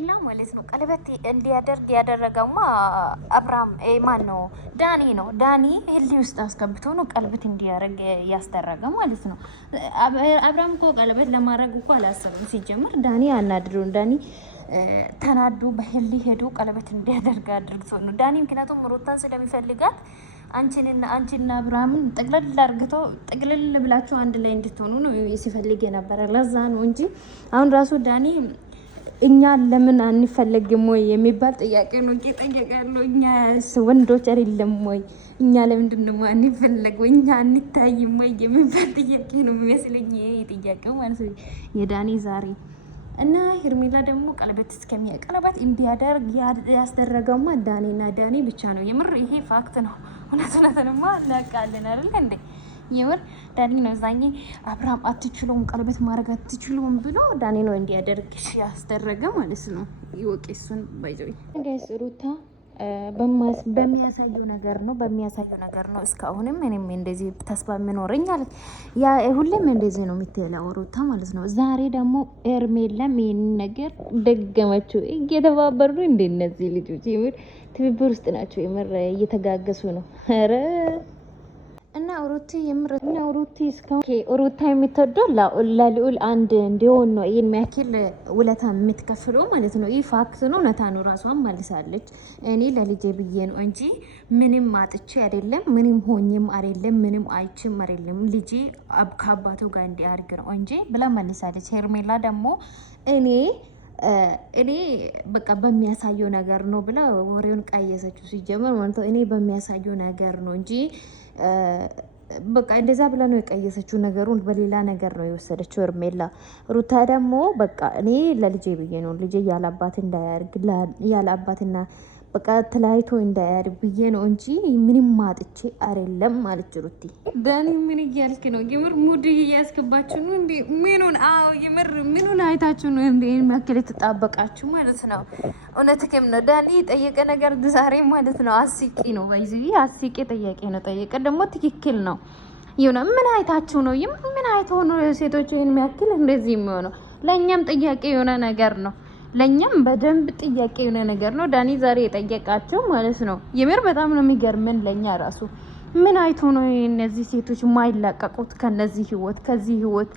ሄርሜላ ማለት ነው ቀለበት እንዲያደርግ ያደረገውማ አብርሃም ማን ነው? ዳኒ ነው። ዳኒ ህሊ ውስጥ አስገብቶ ነው ቀለበት እንዲያደርግ ያስደረገ ማለት ነው። አብርሃም እኮ ቀለበት ለማድረግ እኮ አላሰብም ሲጀምር። ዳኒ አናድሮን ዳኒ ተናዶ በህሊ ሄዶ ቀለበት እንዲያደርግ አድርግቶ ነው ዳኒ። ምክንያቱም ሩታን ስለሚፈልጋት አንቺና አብርሃምን ጥቅልል አርግቶ ጥቅልል ብላችሁ አንድ ላይ እንድትሆኑ ነው ሲፈልግ የነበረ። ለዛ ነው እንጂ አሁን ራሱ ዳኒ እኛ ለምን አንፈለግም ወይ የሚባል ጥያቄ ነው እየጠየቀ ያለው። እኛ ወንዶች አይደለም ወይ? እኛ ለምንድን ነው አንፈለገው? እኛ አንታይም ወይ የሚባል ጥያቄ ነው የሚመስለኝ ጥያቄው ማለት ነው የዳኒ ዛሬ። እና ሄርሜላ ደግሞ ቀለበት ቀለበት እንዲያደርግ ያስደረገውማ ዳኒና ዳኒ ብቻ ነው። የምር ይሄ ፋክት ነው። እውነትንማ እናውቃለን አይደል እንዴ? የምር ዳኒ ነው ዛኝ አብርሃም አትችሉም ቀለበት ማድረግ አትችሉም ብሎ ዳኒ ነው እንዲያደርግ ያስደረገ ማለት ነው። ይወቅ እሱን ባይዘይ ጋይስ ሩታ በሚያሳየው ነገር ነው እስካሁንም እኔም እንደዚህ ተስፋ የሚኖረኝ አለ። ያ ሁሌም እንደዚህ ነው የምትለው ሩታ ማለት ነው። ዛሬ ደግሞ ሄርሜላም ይሄን ነገር ደገመችው። እየተባበሩ እንደ እነዚህ ልጆች የምር ትብብር ውስጥ ናቸው። የምር እየተጋገሱ ነው። ኧረ እና ሩቲ እስካሁን ሩታ የምትወደው ለልዑል አንድ እንዲሆን ነው ይሄን የሚያክል ውለታ የምትከፍለው ማለት ነው። ይህ ፋክት ነው። ነታኑ ራሷን መልሳለች። እኔ ለልጄ ብዬ ነው እንጂ ምንም አጥቼ አይደለም፣ ምንም ሆኝም አይደለም፣ ምንም አይችም አይደለም፣ ልጄ ከአባቱ ጋር እንዲያርግ ነው እንጂ ብላ መልሳለች። ሄርሜላ ደግሞ እኔ በቃ በሚያሳየው ነገር ነው ብላ ወሬውን ቀየሰችው። ሲጀመር ማለት ነው እኔ በሚያሳየው ነገር ነው እንጂ በቃ እንደዛ ብላ ነው የቀየሰችው። ነገሩን በሌላ ነገር ነው የወሰደችው ሄርሜላ። ሩታ ደግሞ በቃ እኔ ለልጄ ብዬ ነው ልጄ ያላባት እንዳያርግ ያላባትና በቃ ተለያይቶ እንዳያርግ ብዬ ነው እንጂ ምንም ማጥቼ አይደለም ማለት ሩቲ። ዳኒ ምን እያልክ ነው? የምር ሙድ እያስገባችሁ ነው እንዴ? ምኑን? አዎ የምር ምኑን አይታችሁ ነው እንዴ ማከለ ተጣበቃችሁ ማለት ነው? እውነትም ነው። ዳኒ ጠየቀ ነገር ዛሬ ማለት ነው አስቂ ነው። ወይዚ አስቂ ጥያቄ ነው ጠየቀ። ደግሞ ትክክል ነው። ይሁን ምን አይታችሁ ነው? ምን አይተው ነው ሴቶች ይሄን የሚያክል እንደዚህ የሚሆነው? ለኛም ጥያቄ የሆነ ነገር ነው። ለኛም በደንብ ጥያቄ የሆነ ነገር ነው ዳኒ ዛሬ የጠየቃቸው ማለት ነው። የምር በጣም ነው የሚገርመን። ለኛ ራሱ ምን አይቶ ነው እነዚህ ሴቶች ማይላቀቁት ከነዚህ ህይወት ከዚህ ህይወት